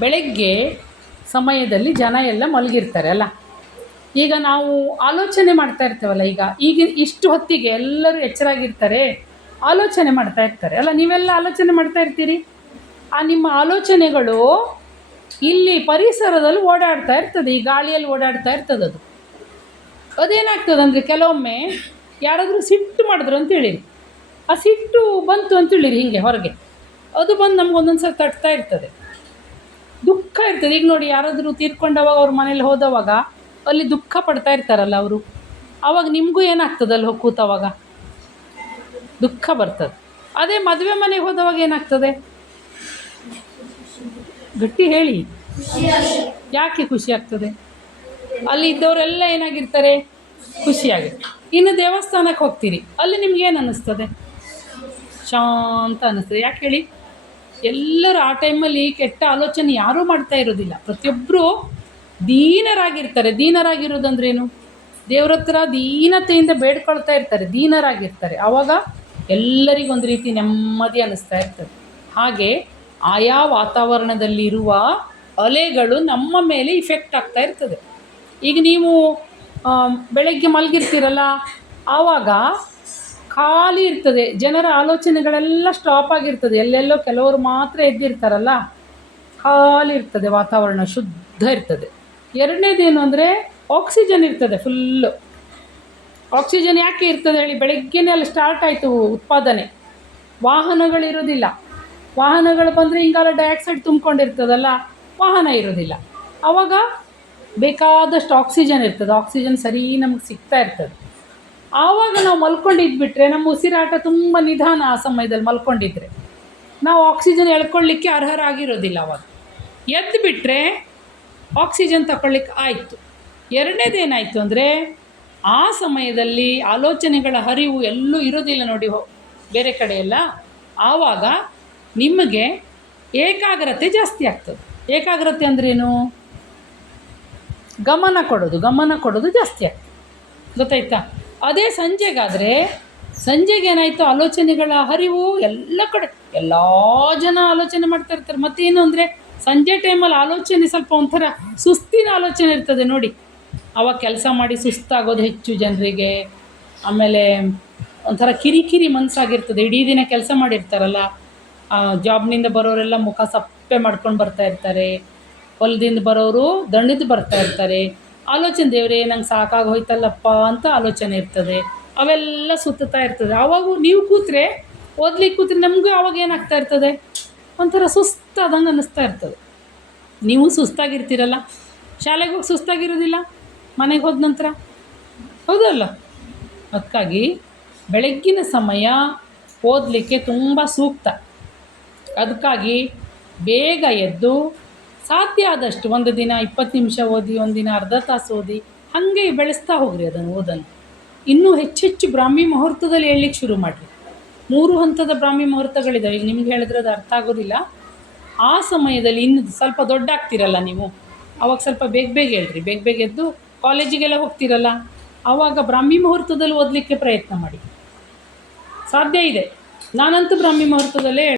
ಬೆಳಗ್ಗೆ ಸಮಯದಲ್ಲಿ ಜನ ಎಲ್ಲ ಮಲಗಿರ್ತಾರೆ ಅಲ್ಲ. ಈಗ ನಾವು ಆಲೋಚನೆ ಮಾಡ್ತಾ ಇರ್ತೇವಲ್ಲ, ಈಗ ಇಷ್ಟು ಹೊತ್ತಿಗೆ ಎಲ್ಲರೂ ಎಚ್ಚರಾಗಿರ್ತಾರೆ, ಆಲೋಚನೆ ಮಾಡ್ತಾ ಇರ್ತಾರೆ ಅಲ್ಲ. ನೀವೆಲ್ಲ ಆಲೋಚನೆ ಮಾಡ್ತಾ ಇರ್ತೀರಿ. ಆ ನಿಮ್ಮ ಆಲೋಚನೆಗಳು ಇಲ್ಲಿ ಪರಿಸರದಲ್ಲಿ ಓಡಾಡ್ತಾ ಇರ್ತದೆ, ಈ ಗಾಳಿಯಲ್ಲಿ ಓಡಾಡ್ತಾ ಇರ್ತದೆ. ಅದೇನಾಗ್ತದೆ ಅಂದರೆ, ಕೆಲವೊಮ್ಮೆ ಯಾರಾದರೂ ಸಿಟ್ಟು ಮಾಡಿದ್ರು ಅಂತೇಳಿರಿ, ಆ ಸಿಟ್ಟು ಬಂತು ಅಂತೇಳಿರಿ ಹೀಗೆ ಹೊರಗೆ, ಅದು ಬಂದು ನಮ್ಗೆ ಸಲ ತಟ್ತಾ ಇರ್ತದೆ, ದುಃಖ ಇರ್ತದೆ. ಈಗ ನೋಡಿ, ಯಾರಾದರೂ ತೀರ್ಕೊಂಡವಾಗ ಅವ್ರ ಮನೇಲಿ ಹೋದವಾಗ ಅಲ್ಲಿ ದುಃಖ ಪಡ್ತಾ ಇರ್ತಾರಲ್ಲ ಅವರು, ಆವಾಗ ನಿಮಗೂ ಏನಾಗ್ತದೆ ಅಲ್ಲಿ ಹೋಗಿ ಕೂತವಾಗ ದುಃಖ ಬರ್ತದೆ. ಅದೇ ಮದುವೆ ಮನೆಗೆ ಹೋದವಾಗ ಏನಾಗ್ತದೆ? ಗಟ್ಟಿ ಹೇಳಿ, ಯಾಕೆ ಖುಷಿ ಆಗ್ತದೆ? ಅಲ್ಲಿ ಇದ್ದವರೆಲ್ಲ ಏನಾಗಿರ್ತಾರೆ? ಖುಷಿಯಾಗಿರ್ತಾರೆ. ಇನ್ನು ದೇವಸ್ಥಾನಕ್ಕೆ ಹೋಗ್ತೀರಿ, ಅಲ್ಲಿ ನಿಮ್ಗೇನು ಅನ್ನಿಸ್ತದೆ? ಶಾಂತ ಅನ್ನಿಸ್ತದೆ. ಯಾಕೆ ಹೇಳಿ? ಎಲ್ಲರೂ ಆ ಟೈಮಲ್ಲಿ ಕೆಟ್ಟ ಆಲೋಚನೆ ಯಾರೂ ಮಾಡ್ತಾ ಇರೋದಿಲ್ಲ, ಪ್ರತಿಯೊಬ್ಬರು ದೀನರಾಗಿರ್ತಾರೆ. ದೀನರಾಗಿರೋದಂದ್ರೇನು? ದೇವ್ರ ಹತ್ರ ದೀನತೆಯಿಂದ ಬೇಡ್ಕೊಳ್ತಾ ಇರ್ತಾರೆ, ದೀನರಾಗಿರ್ತಾರೆ. ಆವಾಗ ಎಲ್ಲರಿಗೊಂದು ರೀತಿ ನೆಮ್ಮದಿ ಅನ್ನಿಸ್ತಾ ಇರ್ತದೆ. ಹಾಗೆ ಆಯಾ ವಾತಾವರಣದಲ್ಲಿರುವ ಅಲೆಗಳು ನಮ್ಮ ಮೇಲೆ ಇಫೆಕ್ಟ್ ಆಗ್ತಾ ಇರ್ತದೆ. ಈಗ ನೀವು ಬೆಳಗ್ಗೆ ಮಲಗಿರ್ತೀರಲ್ಲ, ಆವಾಗ ಖಾಲಿ ಇರ್ತದೆ, ಜನರ ಆಲೋಚನೆಗಳೆಲ್ಲ ಸ್ಟಾಪ್ ಆಗಿರ್ತದೆ, ಎಲ್ಲೆಲ್ಲೋ ಕೆಲವರು ಮಾತ್ರ ಎದ್ದಿರ್ತಾರಲ್ಲ, ಖಾಲಿ ಇರ್ತದೆ, ವಾತಾವರಣ ಶುದ್ಧ ಇರ್ತದೆ. ಎರಡನೇದೇನು ಅಂದರೆ, ಆಕ್ಸಿಜನ್ ಇರ್ತದೆ ಫುಲ್ಲು. ಆಕ್ಸಿಜನ್ ಯಾಕೆ ಇರ್ತದೆ ಹೇಳಿ? ಬೆಳಗ್ಗೆನೇ ಅಲ್ಲಿ ಸ್ಟಾರ್ಟ್ ಆಯಿತು ಉತ್ಪಾದನೆ, ವಾಹನಗಳಿರೋದಿಲ್ಲ. ವಾಹನಗಳು ಬಂದರೆ ಹಿಂಗೆಲ್ಲ ಡೈಆಕ್ಸೈಡ್ ತುಂಬಿಕೊಂಡಿರ್ತದಲ್ಲ, ವಾಹನ ಇರೋದಿಲ್ಲ. ಆವಾಗ ಬೇಕಾದಷ್ಟು ಆಕ್ಸಿಜನ್ ಇರ್ತದೆ, ಆಕ್ಸಿಜನ್ ಸರಿ ನಮಗೆ ಸಿಗ್ತಾ ಇರ್ತದೆ. ಆವಾಗ ನಾವು ಮಲ್ಕೊಂಡಿದ್ಬಿಟ್ರೆ ನಮ್ಮ ಉಸಿರಾಟ ತುಂಬ ನಿಧಾನ. ಆ ಸಮಯದಲ್ಲಿ ಮಲ್ಕೊಂಡಿದ್ರೆ ನಾವು ಆಕ್ಸಿಜನ್ ಎಳ್ಕೊಳ್ಳಿಕ್ಕೆ ಅರ್ಹರಾಗಿರೋದಿಲ್ಲ. ಆವಾಗ ಎದ್ದು ಬಿಟ್ಟರೆ ಆಕ್ಸಿಜನ್ ತಗೊಳ್ಳಿಕ್ಕೆ ಆಯಿತು. ಎರಡನೇದೇನಾಯಿತು ಅಂದರೆ, ಆ ಸಮಯದಲ್ಲಿ ಆಲೋಚನೆಗಳ ಹರಿವು ಎಲ್ಲೂ ಇರೋದಿಲ್ಲ ನೋಡಿ, ಬೇರೆ ಕಡೆ ಎಲ್ಲ. ಆವಾಗ ನಿಮಗೆ ಏಕಾಗ್ರತೆ ಜಾಸ್ತಿ ಆಗ್ತದೆ. ಏಕಾಗ್ರತೆ ಅಂದ್ರೇನು? ಗಮನ ಕೊಡೋದು ಜಾಸ್ತಿ ಆಗ್ತದೆ. ಗೊತ್ತಾಯ್ತಾ? ಅದೇ ಸಂಜೆಗೆ ಏನಾಯಿತು, ಆಲೋಚನೆಗಳ ಹರಿವು ಎಲ್ಲ ಕಡೆ, ಎಲ್ಲ ಜನ ಆಲೋಚನೆ ಮಾಡ್ತಾ ಇರ್ತಾರೆ. ಮತ್ತೇನು ಅಂದರೆ, ಸಂಜೆ ಟೈಮಲ್ಲಿ ಆಲೋಚನೆ ಸ್ವಲ್ಪ ಒಂಥರ ಸುಸ್ತಿನ ಆಲೋಚನೆ ಇರ್ತದೆ ನೋಡಿ. ಆವಾಗ ಕೆಲಸ ಮಾಡಿ ಸುಸ್ತಾಗೋದು ಹೆಚ್ಚು ಜನರಿಗೆ. ಆಮೇಲೆ ಒಂಥರ ಕಿರಿಕಿರಿ ಮನಸ್ಸಾಗಿರ್ತದೆ. ಇಡೀ ದಿನ ಕೆಲಸ ಮಾಡಿರ್ತಾರಲ್ಲ, ಜಾಬ್ನಿಂದ ಬರೋರೆಲ್ಲ ಮುಖ ಸಪ್ಪೆ ಮಾಡ್ಕೊಂಡು ಬರ್ತಾ ಇರ್ತಾರೆ, ಹೊಲದಿಂದ ಬರೋರು ದಣಿದು ಬರ್ತಾ ಇರ್ತಾರೆ. ಆಲೋಚನೆ, ದೇವರೇ ನಂಗೆ ಸಾಕಾಗಿ ಹೋಯ್ತಲ್ಲಪ್ಪ ಅಂತ ಆಲೋಚನೆ ಇರ್ತದೆ. ಅವೆಲ್ಲ ಸುತ್ತಾ ಇರ್ತದೆ. ಆವಾಗ ನೀವು ಓದ್ಲಿಕ್ಕೆ ಕೂತ್ರೆ ನಮಗೂ ಆವಾಗ ಏನಾಗ್ತಾ ಇರ್ತದೆ? ಒಂಥರ ಸುಸ್ತಾದಂಗೆ ಅನ್ನಿಸ್ತಾ ಇರ್ತದೆ. ನೀವು ಸುಸ್ತಾಗಿರ್ತೀರಲ್ಲ, ಶಾಲೆಗೆ ಹೋಗಿ ಸುಸ್ತಾಗಿರೋದಿಲ್ಲ ಮನೆಗೆ ಹೋದ ನಂತರ, ಹೌದಲ್ಲ? ಅದಕ್ಕಾಗಿ ಬೆಳಗ್ಗಿನ ಸಮಯ ಓದಲಿಕ್ಕೆ ತುಂಬ ಸೂಕ್ತ. ಅದಕ್ಕಾಗಿ ಬೇಗ ಎದ್ದು ಸಾಧ್ಯ ಆದಷ್ಟು ಒಂದು ದಿನ 20 ನಿಮಿಷ ಓದಿ, ಒಂದು ದಿನ ಅರ್ಧ ತಾಸು ಓದಿ, ಹಾಗೆ ಬೆಳೆಸ್ತಾ ಹೋಗ್ರಿ ಓದನ್ನು. ಇನ್ನೂ ಹೆಚ್ಚೆಚ್ಚು ಬ್ರಾಹ್ಮಿ ಮುಹೂರ್ತದಲ್ಲಿ ಹೇಳಲಿಕ್ಕೆ ಶುರು ಮಾಡಿರಿ. 3 ಹಂತದ ಬ್ರಾಹ್ಮಿ ಮುಹೂರ್ತಗಳಿದ್ದಾವೆ. ಈಗ ನಿಮ್ಗೆ ಹೇಳಿದ್ರೆ ಅದು ಅರ್ಥ ಆಗೋದಿಲ್ಲ. ಆ ಸಮಯದಲ್ಲಿ ಇನ್ನು ಸ್ವಲ್ಪ ದೊಡ್ಡ ಆಗ್ತಿರಲ್ಲ ನೀವು, ಆವಾಗ ಸ್ವಲ್ಪ ಬೇಗ ಹೇಳ್ರಿ. ಬೇಗ ಎದ್ದು ಕಾಲೇಜಿಗೆಲ್ಲ ಹೋಗ್ತಿರಲ್ಲ, ಆವಾಗ ಬ್ರಾಹ್ಮಿ ಮುಹೂರ್ತದಲ್ಲಿ ಓದಲಿಕ್ಕೆ ಪ್ರಯತ್ನ ಮಾಡಿ. ಸಾಧ್ಯ ಇದೆ. ನಾನಂತೂ ಬ್ರಾಹ್ಮಿ ಮುಹೂರ್ತದಲ್ಲೇ